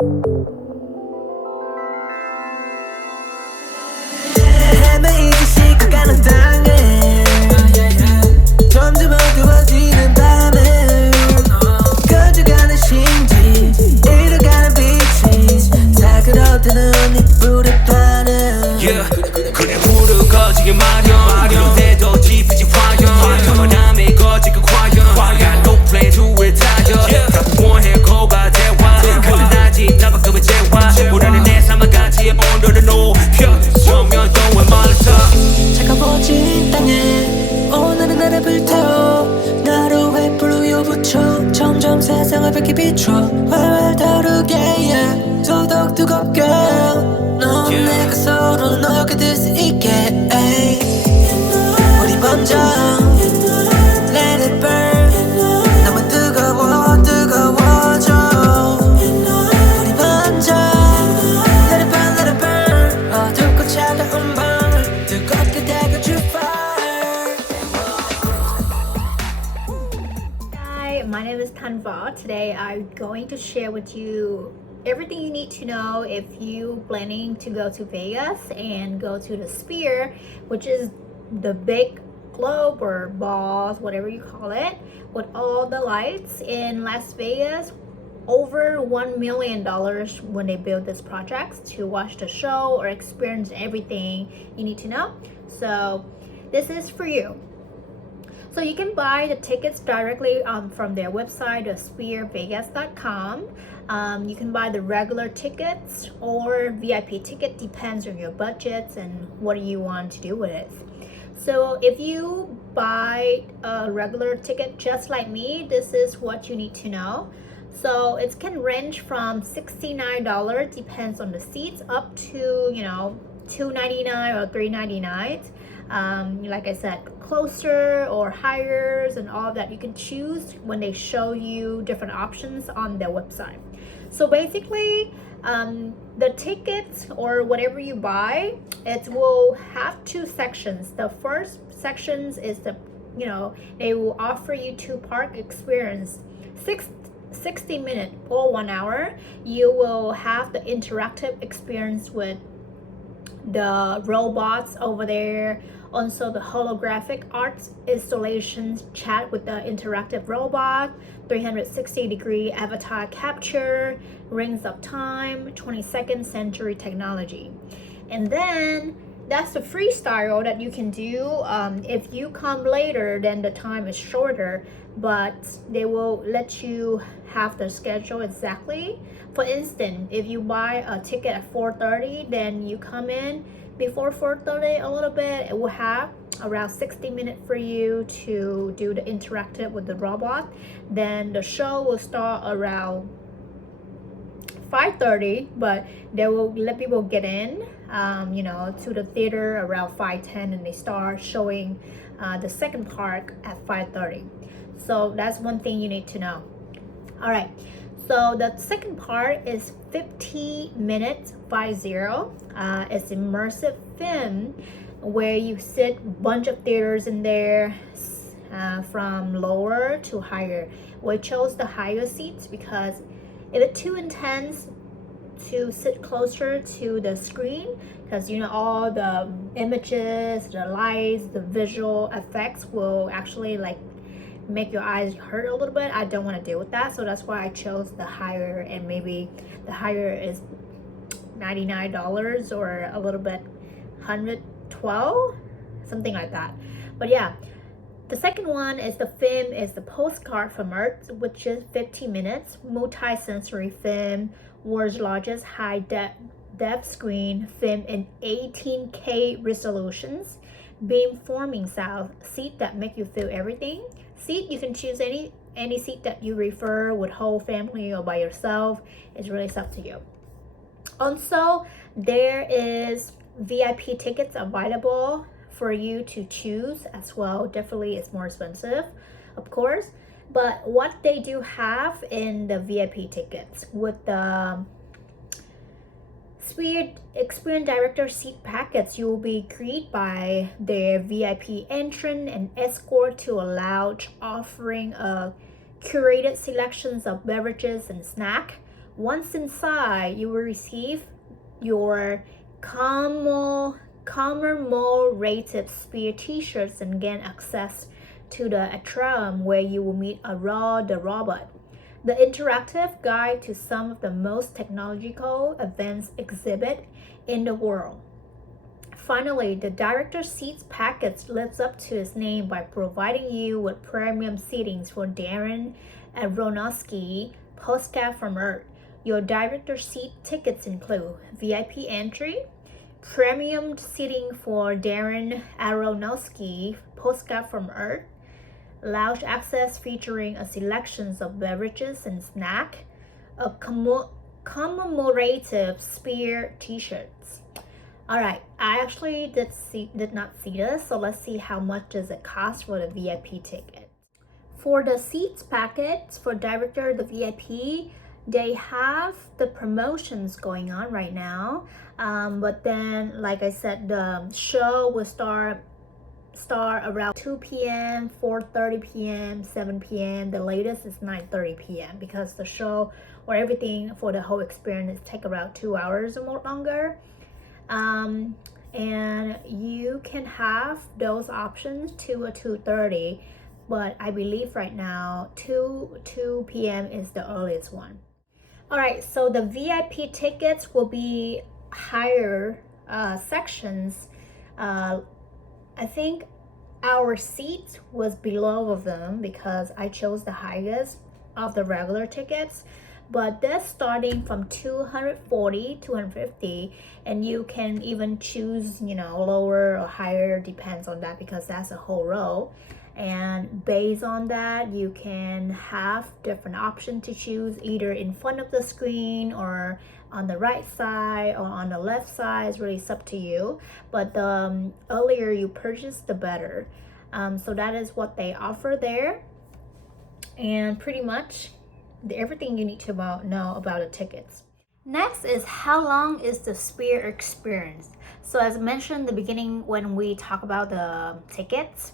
헤매이지 시간가는 당해 점점 어두워지는 밤에 꺼져가는 심지 잃어가는 빛이 다 그렇다는 네 불에 반해 그래 무릎 거지게 마련 이런데도 짚이지 화연 가만함에 거지게 과연 Got no plan to retire 나도 원해 고가 대화 간단하지 나만큼의 재화 우라는 내 삶을 같이 온도를 높여 정면 또왜 말했어 차가워진 땅에 오늘은 나를 불태워 나로 횃불로 붙여 점점 세상을 밝게 비춰 활활 다르게 yeah. 더더욱 뜨겁게 넌 내가 서로 녹게 될 수 있게 ay. 우리 먼저 Let it burn 너무 뜨거워져 우리 먼저 Let it burn, let it burn 어둡고 차가운 밤을 뜨겁게 달궈줄 fire. Hi, my name is Tanva. Today I'm going to share with you everything you need to know if you planning to go to Vegas and go to the Sphere, which is the big globe or balls, whatever you call it, with all the lights in Las Vegas. Over $1 million when they build this project to watch the show or experience everything you need to know. So this is for you. So you can buy the tickets directly from their website, spherevegas.com. You can buy the regular tickets or VIP ticket, depends on your budgets and what you want to do with it. So if you buy a regular ticket just like me, this is what you need to know. So it can range from $69, depends on the seats, up to $299 or $399. Like I said, closer or higher and all of that you can choose when they show you different options on their website. So basically the tickets or whatever you buy, it will have two sections. The first sections is they will offer you two park experience, 60 minutes or 1 hour. You will have the interactive experience with the robots over there, also the holographic art installations, chat with the interactive robot, 360-degree avatar capture, rings of time, 22nd century technology. And then that's the freestyle that you can do. If you come later, then the time is shorter, but they will let you have the schedule exactly. For instance, if you buy a ticket at 4:30, then you come in before 4:30 a little bit, it will have around 60 minutes for you to do the interactive with the robot. Then the show will start around 5:30, but they will let people get in to the theater around 5:10, and they start showing the second part at 5:30. So that's one thing you need to know. All right, so the second part is 50 minutes, 50. It's immersive film where you sit bunch of theaters in there, from lower to higher. We chose the higher seats because if it's too intense to sit closer to the screen, because all the images, the lights, the visual effects will actually make your eyes hurt a little bit. I don't want to deal with that, so that's why I chose the higher, and maybe the higher is $99 or a little bit $112, something like that. But yeah, the second one is the film is the Postcard from Earth, which is 50 minutes, multi-sensory film, world's largest high-def screen film in 18K resolutions, beam-forming sound, seat that make you feel everything. Seat, you can choose any seat that you prefer with whole family or by yourself. It's really up to you. Also, there is VIP tickets available for you to choose as well. Definitely it's more expensive, of course, but what they do have in the VIP tickets with the Sphere Experience Director seat packets, you will be greeted by their VIP entrance and escort to a lounge offering a curated selections of beverages and snack, Once inside, you will receive your commemorative spear t-shirts and gain access to the atrium where you will meet Ara the robot, the interactive guide to some of the most technological advanced exhibit in the world. Finally, the director seats package lives up to its name by providing you with premium seatings for Darren Aronofsky, Postcard from Earth. Your director seat tickets include VIP entry, premium seating for Darren Aronofsky, Postcard from Earth, lounge access featuring a selection of beverages and snack, a commemorative spear t-shirts. All right, I actually did not see this, so let's see how much does it cost for the VIP ticket. For the seats packets for director the VIP, they have the promotions going on right now, but then like I said, the show will start around 2 p.m., 4:30 p.m., 7 p.m. The latest is 9:30 p.m. because the show or everything for the whole experience take around 2 hours or more longer. And you can have those options 2 or 2:30, but I believe right now 2 p.m. is the earliest one. All right, so the VIP tickets will be higher sections. I think our seat was below of them because I chose the highest of the regular tickets, but that's starting from 240, 250, and you can even choose, lower or higher, depends on that because that's a whole row. And based on that, you can have different options to choose, either in front of the screen or on the right side or on the left side. It's really up to you, but the earlier you purchase, the better. So that is what they offer there, and pretty much everything you need to know about the tickets. Next is how long is the spear experience. So as I mentioned in the beginning when we talk about the tickets,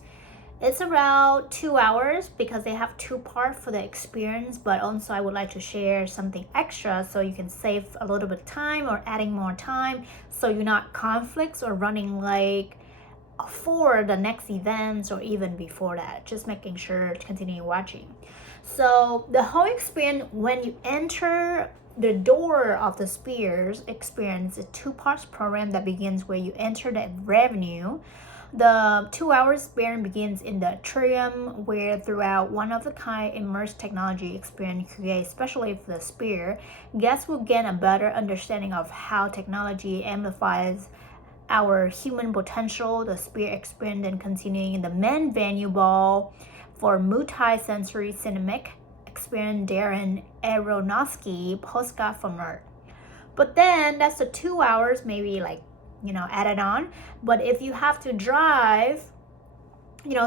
it's around 2 hours because they have two parts for the experience, but also I would like to share something extra so you can save a little bit of time or adding more time so you're not conflicts or running late for the next events or even before that. Just making sure to continue watching. So the whole experience, when you enter the door of the spears experience, a 2 parts program that begins where you enter the revenue. The 2 hours experience begins in the atrium, where throughout one-of-a-kind immersive technology experience created especially for the spear, guests will gain a better understanding of how technology amplifies our human potential. The spear experience then continuing in the main venue ball for multi-sensory cinematic experience Darren Aronofsky, Postcard from Earth. But then that's the 2 hours, maybe added on. But if you have to drive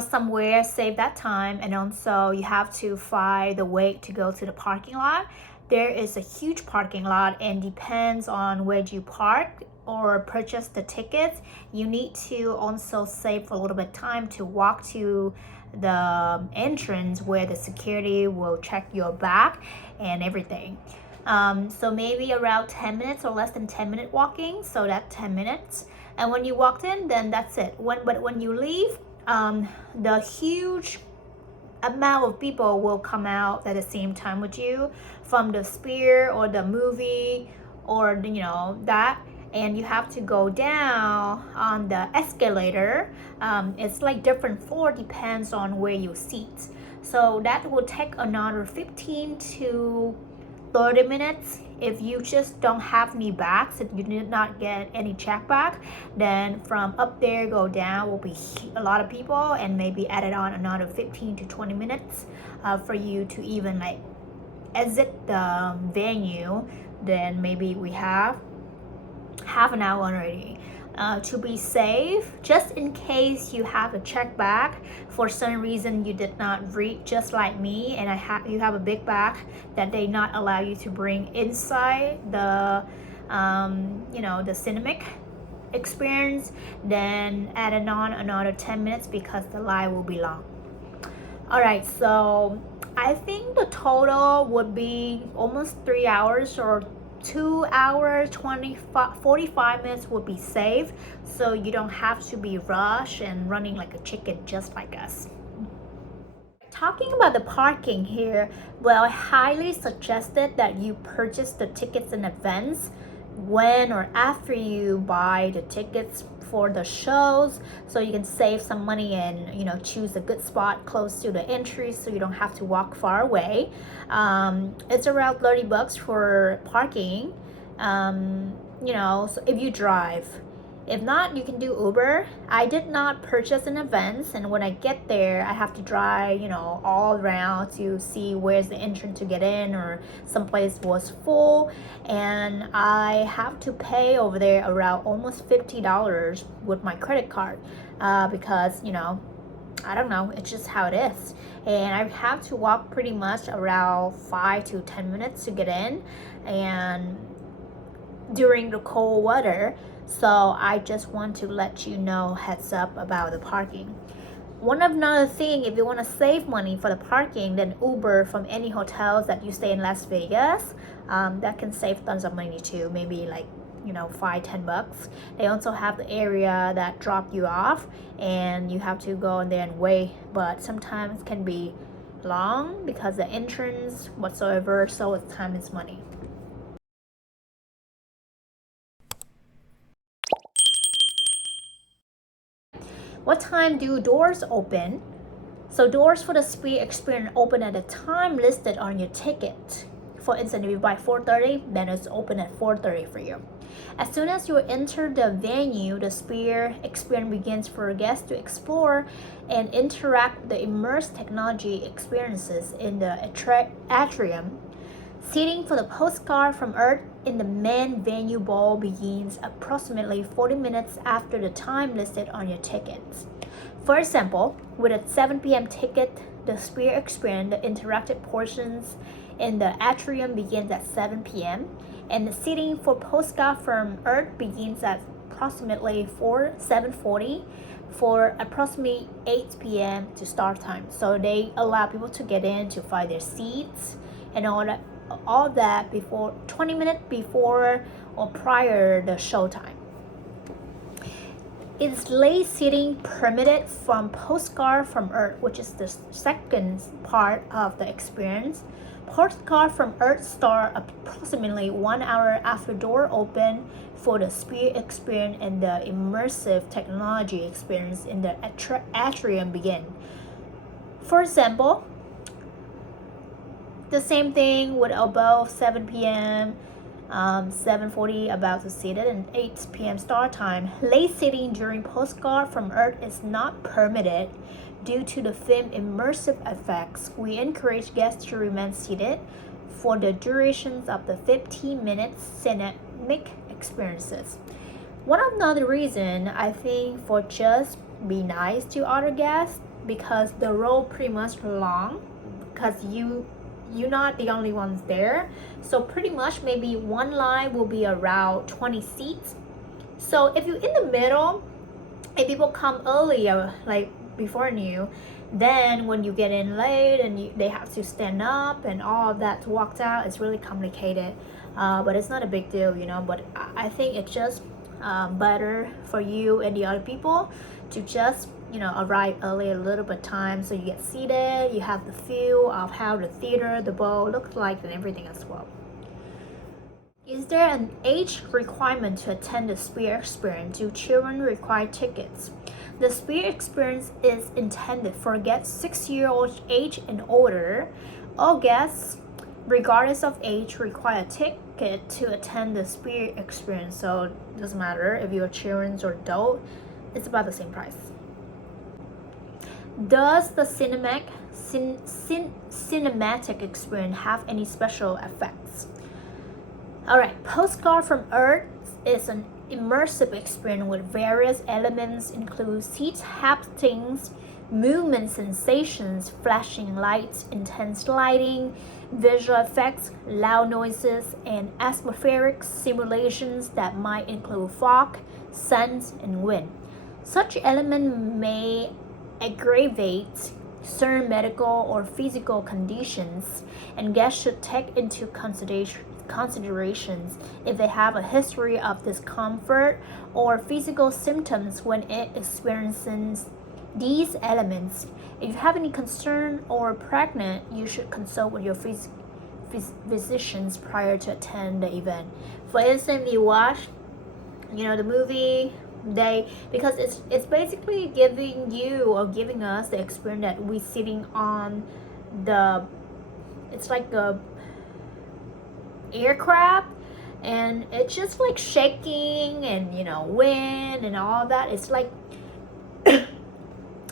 somewhere, save that time, and also you have to find the way to go to the parking lot. There is a huge parking lot, and depends on where you park or purchase the tickets, you need to also save a little bit of time to walk to the entrance where the security will check your bag and everything. So maybe around 10 minutes or less than 10 minute walking, so that's 10 minutes. And when you walked in, then that's it. But when you leave, the huge amount of people will come out at the same time with you from the spear or the movie or that, and you have to go down on the escalator. It's like different floor, depends on where you sit. So that will take another 15 to 30 minutes. If you just don't have any bags, if you did not get any check bag, then from up there go down will be a lot of people, and maybe added on another 15 to 20 minutes for you to even exit the venue. Then maybe we have half an hour already. To be safe, just in case you have a check bag for some reason you did not read, just like me, and you have a big bag that they not allow you to bring inside the the cinematic experience, then add on another 10 minutes because the line will be long. All right, so I think the total would be almost 3 hours, or 2 hours 45 minutes would be safe, so you don't have to be rushed and running like a chicken just like us. Talking about the parking here, well, I highly suggested that you purchase the tickets in advance when or after you buy the tickets for the shows, so you can save some money and choose a good spot close to the entry so you don't have to walk far away. It's around 30 bucks for parking, so if you drive. If not, you can do Uber. I did not purchase in advance, and when I get there, I have to drive, all around to see where's the entrance to get in, or someplace was full, and I have to pay over there around almost $50 with my credit card, because I don't know, it's just how it is. And I have to walk pretty much around 5 to 10 minutes to get in, and during the cold weather. So I just want to let you know, heads up about the parking. Another thing, if you want to save money for the parking, then Uber from any hotels that you stay in Las Vegas, that can save tons of money too, maybe like 5-10 bucks. They also have the area that drop you off, and you have to go in there and wait, but sometimes can be long because the entrance whatsoever, so it's time is money. What time do doors open? So doors for the Sphere Experience open at the time listed on your ticket. For instance, if you buy 4:30, then it's open at 4:30 for you. As soon as you enter the venue, the Sphere Experience begins for guests to explore and interact with the immersive technology experiences in the atrium. Seating for the postcard from Earth in the main venue ball begins approximately 40 minutes after the time listed on your tickets. For example, with a 7 p.m. ticket, the Sphere Experience, the interactive portions in the atrium begins at 7 p.m. and the seating for postcard from Earth begins at approximately 7:40 for approximately 8 p.m. to start time. So they allow people to get in to find their seats and all that before 20 minutes before or prior the showtime. Is late seating permitted from postcard from Earth, which is the second part of the experience. Postcard from Earth start approximately 1 hour after door open for the Sphere Experience, and the immersive technology experience in the atrium begin. For example, the same thing with above 7 p.m., 7:40 about to seat it, and 8 p.m. start time. Late seating during postcard from Earth is not permitted due to the film immersive effects. We encourage guests to remain seated for the durations of the 15-minute cinematic experiences. One of the reason, I think, for just be nice to other guests, because the row pretty much long, because you're not the only ones there, so pretty much maybe one line will be around 20 seats. So if you're in the middle and people come earlier, like before you, then when you get in late and they have to stand up and all of that to walk out, it's really complicated, but it's not a big deal, but I think it's just better for you and the other people to just arrive early a little bit time, so you get seated, you have the feel of how the theater, the bowl looks like, and everything as well. Is there an age requirement to attend the Sphere Experience? Do children require tickets? The Sphere Experience is intended for guests 6-year-old age and older. All guests, regardless of age, require a ticket to attend the Sphere Experience, so it doesn't matter if you're children or adult, it's about the same price. Does the cinematic experience have any special effects? Alright, Postcard from Earth is an immersive experience with various elements, include seat haptings, movement sensations, flashing lights, intense lighting, visual effects, loud noises, and atmospheric simulations that might include fog, sun, and wind. Such elements may aggravate certain medical or physical conditions, and guests should take into considerations if they have a history of discomfort or physical symptoms when it experiences these elements. If you have any concern or pregnant, you should consult with your physicians prior to attend the event. For instance, you watch, the movie, because it's basically giving you or giving us the experience that we sitting on it's like a aircraft, and it's just like shaking and wind and all that. It's like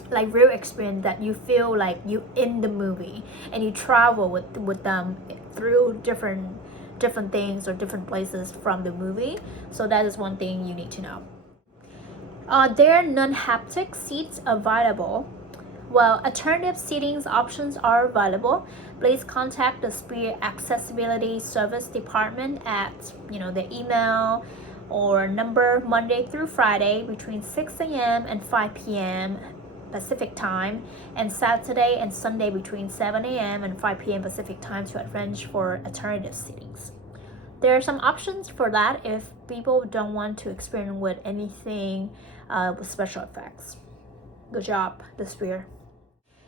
like real experience that you feel like you in the movie, and you travel with them through different things or different places from the movie. So that is one thing you need to know. There are non-haptic seats available. Well, alternative seating options are available. Please contact the Spirit Accessibility Service Department at the email or number Monday through Friday between 6 a.m. and 5 p.m. Pacific time, and Saturday and Sunday between 7 a.m. and 5 p.m. Pacific time to arrange for alternative seatings. There are some options for that if people don't want to experiment with anything with special effects. Good job, the Spirit.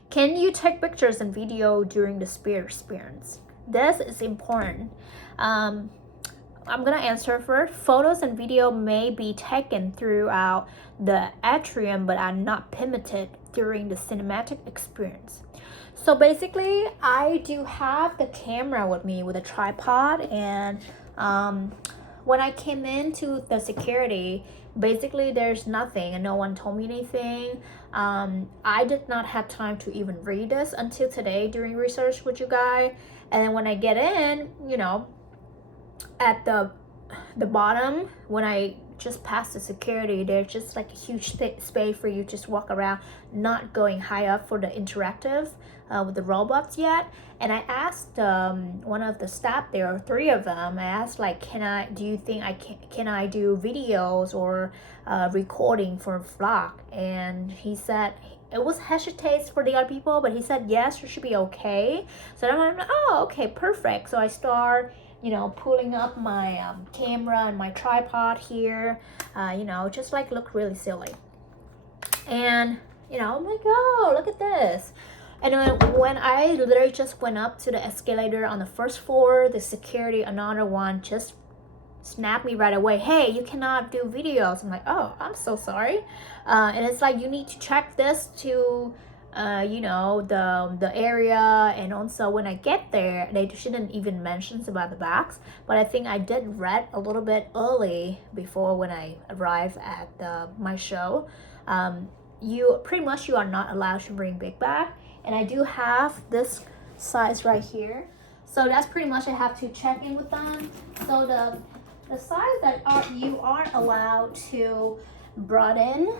Can you take pictures and video during the Spirit experience? This is important. I'm gonna answer first. Photos and video may be taken throughout the atrium but are not permitted during the cinematic experience. So basically, I do have the camera with me with a tripod, and when I came into the security, basically there's nothing and no one told me anything. I did not have time to even read this until today during research with you guys. And then when I get in, at the bottom, when I just passed the security, there's just like a huge space for you to just walk around, not going high up for the interactive with the robots yet. And I asked one of the staff, there are 3 of them, I asked like, do you think can I do videos or recording for vlog? And he said it was hesitates for the other people, but he said yes, you should be okay. So then I'm like, oh, okay, perfect. So I start pulling up my camera and my tripod here, just like look really silly. And I'm like, oh, look at this. And when I literally just went up to the escalator on the first floor, the security, another one just snapped me right away. Hey, you cannot do videos. I'm like, oh, I'm so sorry. And it's like, you need to check this to the area. And also when I get there, they shouldn't even mention about the bags, but I think I did read a little bit early before when I arrived at my show. You are not allowed to bring big bag, and I do have this size right here, so that's pretty much I have to check in with them. So the size that you aren't allowed to brought in,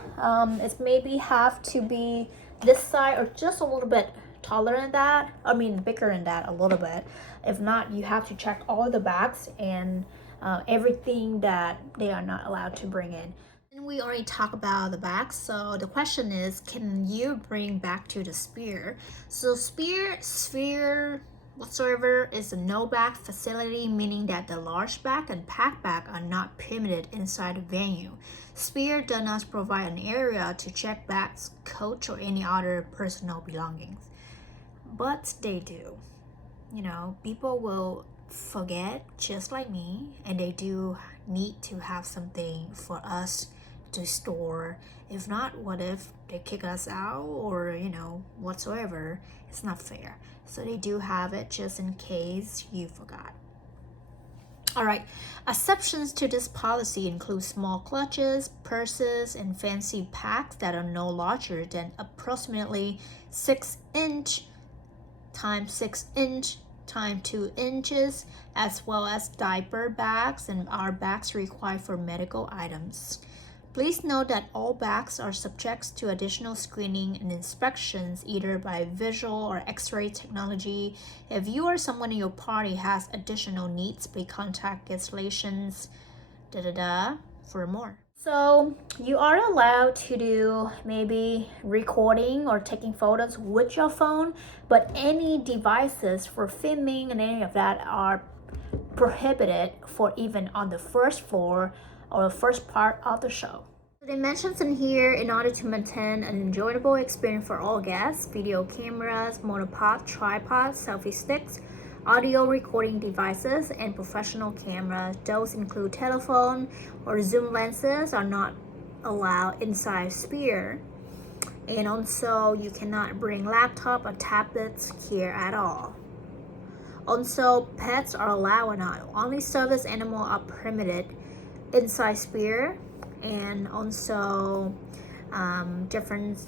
it's maybe have to be this side or just a little bit taller than that, bigger than that a little bit. If not, you have to check all the bags and everything that they are not allowed to bring in. And we already talked about the bags, so the question is, can you bring back to the Sphere? So Sphere whatsoever is a no bag facility, meaning that the large bag and pack bag are not permitted inside the venue. Sphere does not provide an area to check bags, coach, or any other personal belongings. But they do. People will forget just like me, and they do need to have something for us to store. If not, what if they kick us out or whatsoever? It's not fair. So they do have it just in case you forgot. All right, exceptions to this policy include small clutches, purses, and fancy packs that are no larger than approximately 6 inch times 6 inch times 2 inches, as well as diaper bags and our bags required for medical items. Please note that all bags are subject to additional screening and inspections either by visual or x-ray technology. If you or someone in your party has additional needs, please contact installations for more. So you are allowed to do maybe recording or taking photos with your phone, but any devices for filming and any of that are prohibited for even on the first floor or the first part of the show. They mentioned in here, in order to maintain an enjoyable experience for all guests, video cameras, monopod, tripods, selfie sticks, audio recording devices, and professional cameras. Those include telephone or zoom lenses are not allowed inside Sphere. And also you cannot bring laptop or tablets here at all. Also, pets are allowed or not. Only service animals are permitted inside Sphere, and also different,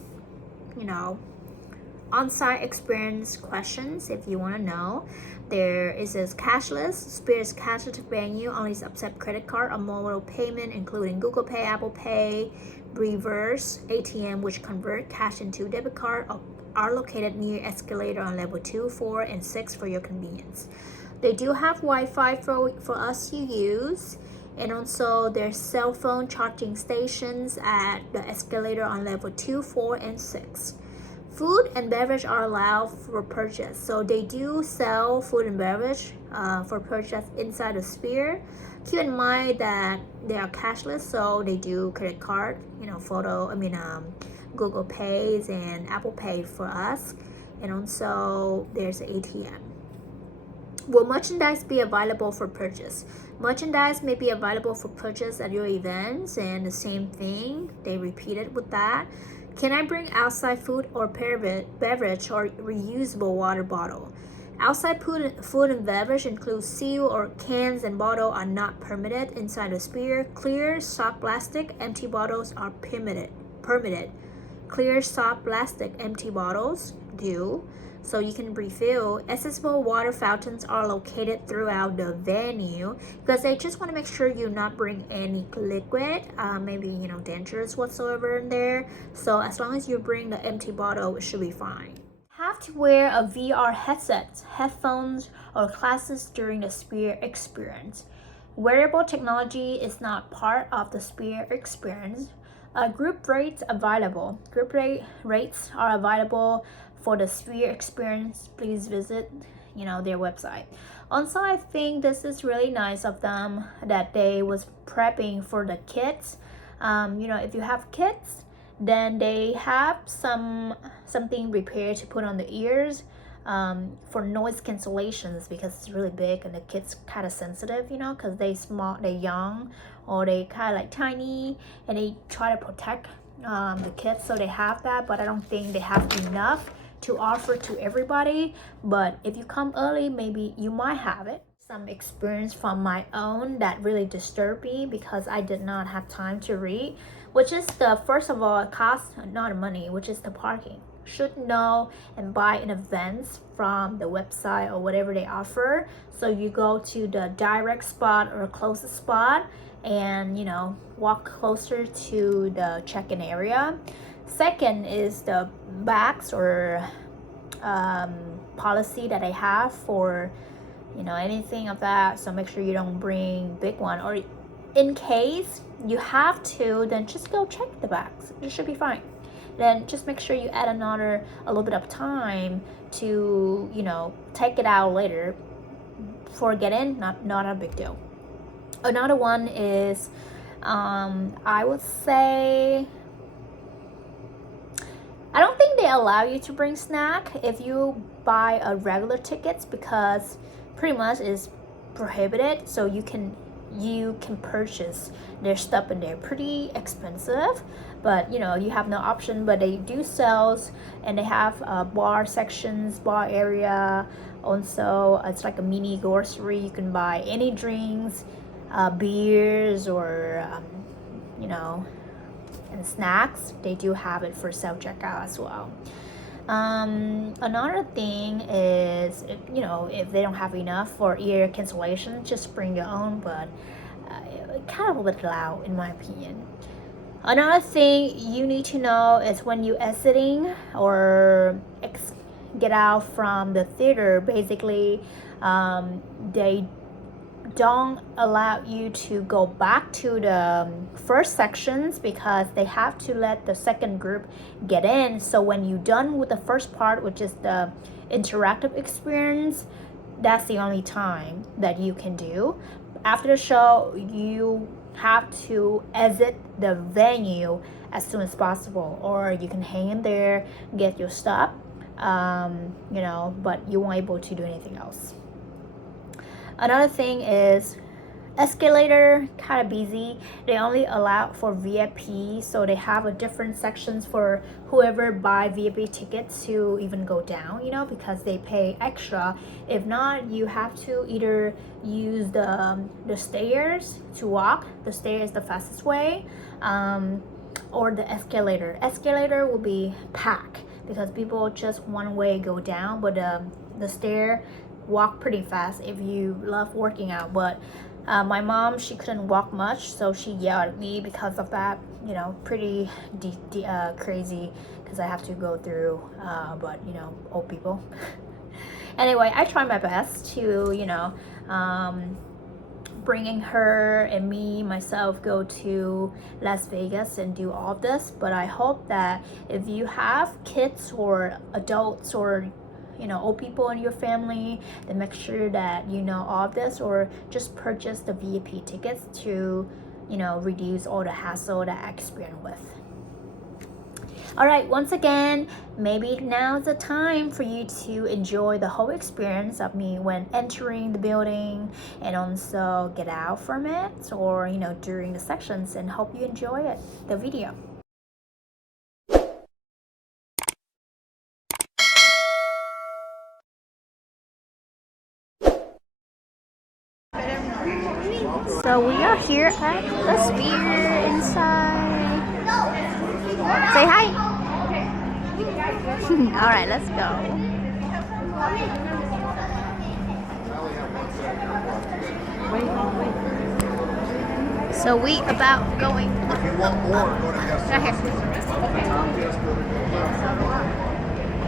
on-site experience questions if you want to know. There is this cashless. Spirit's cashless venue only accept credit card or mobile payment, including Google Pay, Apple Pay, reverse ATM, which convert cash into debit card, are located near escalator on level 2, 4, and 6 for your convenience. They do have Wi-Fi for us to use, and also there's cell phone charging stations at the escalator on level 2, 4, and 6. Food and beverage are allowed for purchase. So they do sell food and beverage for purchase inside the Sphere. Keep in mind that they are cashless, so they do credit card, Google Pays and Apple Pay for us. And also there's an ATM. Will merchandise be available for purchase? Merchandise may be available for purchase at your events, and the same thing, they repeated with that. Can I bring outside food or beverage or reusable water bottle? Outside food and beverage includes seal or cans and bottle are not permitted inside the Sphere. Clear, soft plastic, empty bottles are permitted. Clear, soft plastic, empty bottles do. So you can refill. Accessible water fountains are located throughout the venue because they just want to make sure you not bring any liquid, dangerous whatsoever in there. So as long as you bring the empty bottle, it should be fine. Have to wear a VR headset, headphones, or glasses during the Sphere experience. Wearable technology is not part of the Sphere experience. Group rates available. Group rates are available for the Sphere experience. Please visit, their website. Also, I think this is really nice of them that they was prepping for the kids. If you have kids, then they have something prepared to put on the ears for noise cancellations, because it's really big and the kids kind of sensitive, because they young, or they kind of like tiny, and they try to protect the kids, so they have that. But I don't think they have enough to offer to everybody. But if you come early, maybe you might have it. Some experience from my own that really disturbed me because I did not have time to read, which is the first of all cost, not money, which is the parking. Should know and buy in advance from the website or whatever they offer, so you go to the direct spot or closest spot and walk closer to the check-in area. Second is the bags or policy that I have for anything of that, so make sure you don't bring big one, or in case you have to, then just go check the bags. It should be fine. Then just make sure you add a little bit of time to take it out later. Forget it, not a big deal. Another one is I would say I don't think they allow you to bring snack if you buy a regular tickets, because pretty much is prohibited. So you can purchase their stuff, and they're pretty expensive, but you have no option. But they do sales, and they have bar sections, bar area. Also, it's like a mini grocery. You can buy any drinks, beers, or and snacks. They do have it for self-checkout as well. Another thing is, if they don't have enough for ear cancellation, just bring your own, but kind of a little loud in my opinion. Another thing you need to know is when you exiting or get out from the theater, basically they don't allow you to go back to the first sections because they have to let the second group get in. So when you're done with the first part, which is the interactive experience, that's the only time that you can do. After the show, you have to exit the venue as soon as possible, or you can hang in there, get your stuff, but you won't able to do anything else. Another thing is escalator kind of busy. They only allow for VIP, so they have a different sections for whoever buy VIP tickets to even go down, because they pay extra. If not, you have to either use the stairs to walk. The stair is the fastest way, or the escalator. Escalator will be packed because people just one way go down, but the stair walk pretty fast if you love working out. But my mom, she couldn't walk much, so she yelled at me because of that. Pretty crazy because I have to go through, but old people. Anyway, I try my best to bringing her and myself go to Las Vegas and do all of this. But I hope that if you have kids or adults or old people in your family, then make sure that you know all of this, or just purchase the VIP tickets to reduce all the hassle that I experienced with. All right, once again, maybe now's the time for you to enjoy the whole experience of me when entering the building, and also get out from it, or during the sections, and hope you enjoy the video. So we are here at the Sphere inside. Say hi. All right, let's go. So we about going. If you want more, go to guest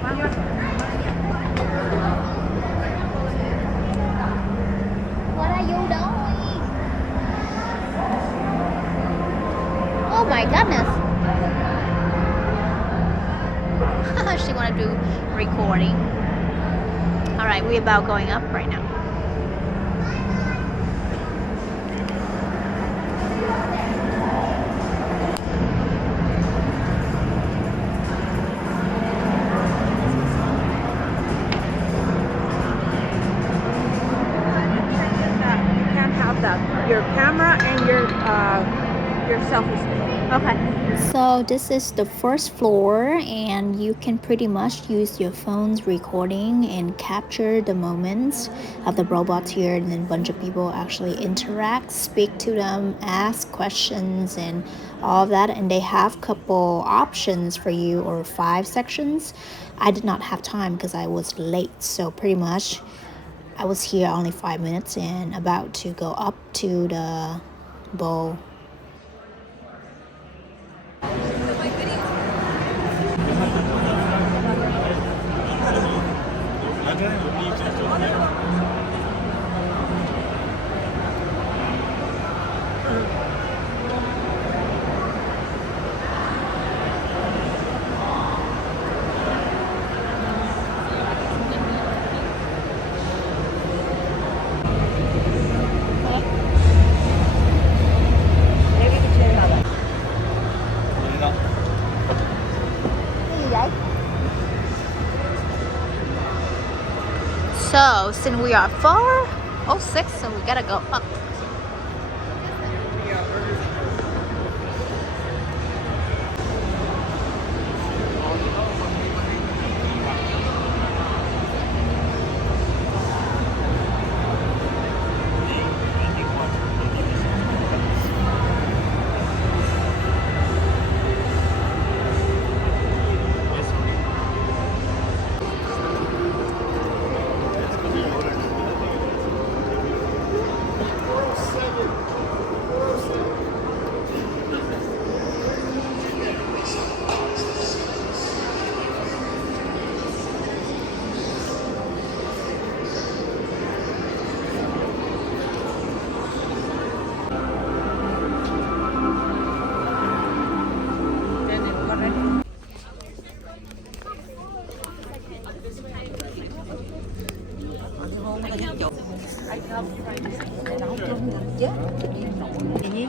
Right here. What are you doing? Oh my goodness. She wanna do recording. All right, we're about going up right now. You can't have that. Your camera and your selfie stick. Okay. So this is the first floor, and you can pretty much use your phone's recording and capture the moments of the robots here, and then a bunch of people actually interact, speak to them, ask questions, and all of that. And they have a couple options for you, or 5 sections. I did not have time because I was late, so pretty much I was here only 5 minutes and about to go up to the bowl. So since we are 4:06, so we gotta go up. Chị Nhi,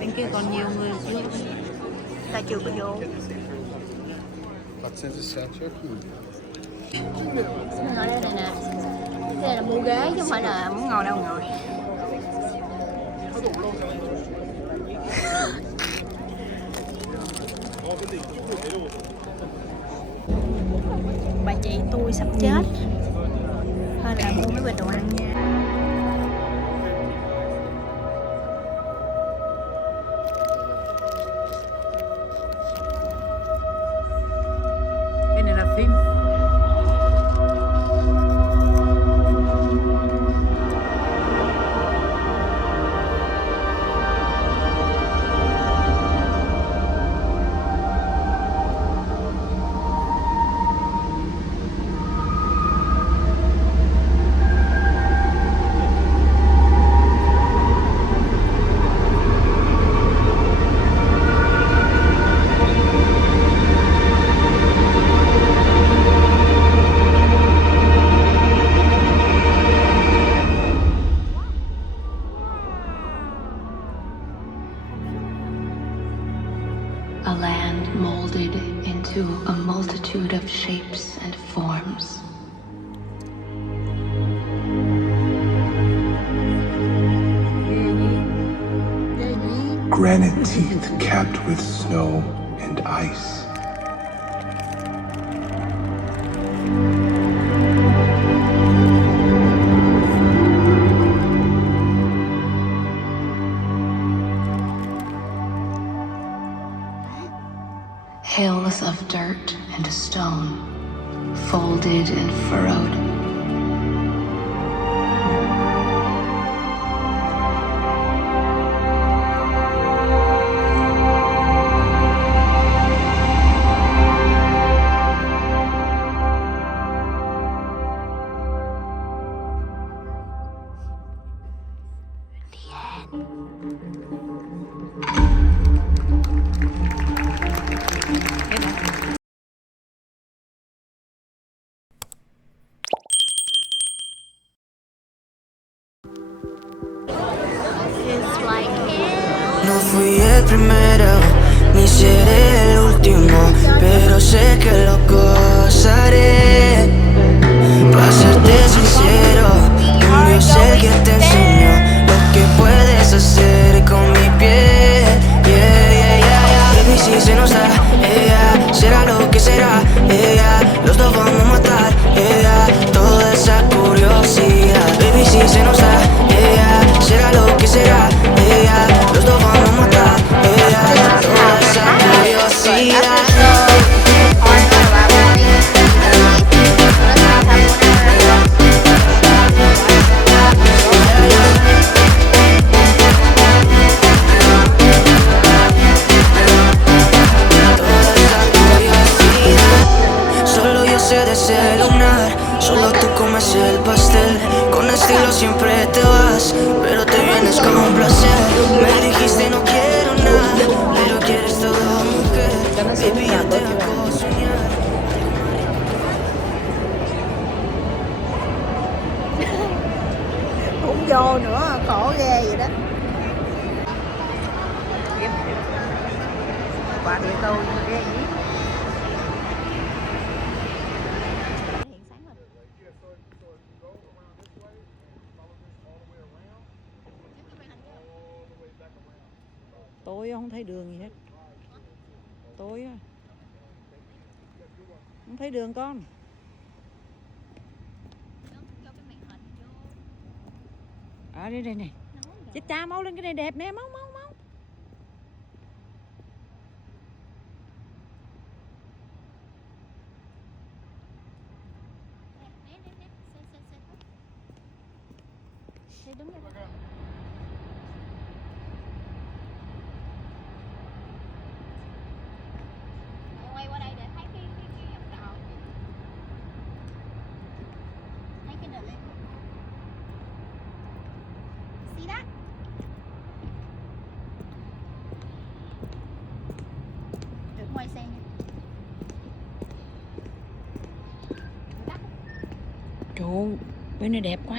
bên kia còn nhiều người chưa. Ta chưa có vô. Mình ngồi đây này nè. Đây là mua ghế chứ không phải là muốn ngồi đâu ngồi. Bà chị tôi sắp chết. Thôi là mua mấy bình đồ ăn nha. Cái này là phim. A land molded into a multitude of shapes and forms. Granite teeth capped with snow and ice. Hills of dirt and stone, folded and furrowed. No fui el primero, ni seré el último, pero sé que lo gozaré. Para serte sincero, un Dios el que te enseñó lo que puedes hacer con mi piel. Yeah, yeah, yeah, yeah. Baby, si se nos da, ella será lo que será, ella. Los dos vamos a matar, ella. Toda esa curiosidad. Baby, si se nos da, ella será lo que será, ella. Los dos vamos a matar, ella. Toda esa curiosidad. Solo yo sé desayunar, solo tú comes el pastel. Con estilo siempre te vas, pero te vienes con un placer. Me dijiste no quiero nada, pero quieres todo, mujer. Baby, yo te hago soñar. Không vô nữa, khổ ghê vậy đó. Quả địa tô ghê nhỉ. Tối không thấy đường gì hết. Tối á. Không thấy đường con. Đây đây này. Chết cha, mau lên cái này đẹp nè, mau mau mau. Quay qua đây để thấy cái dòng tàu. Thấy cái đợt lên. See that? Được quay xe nha. Trời ơi, bên này đẹp quá.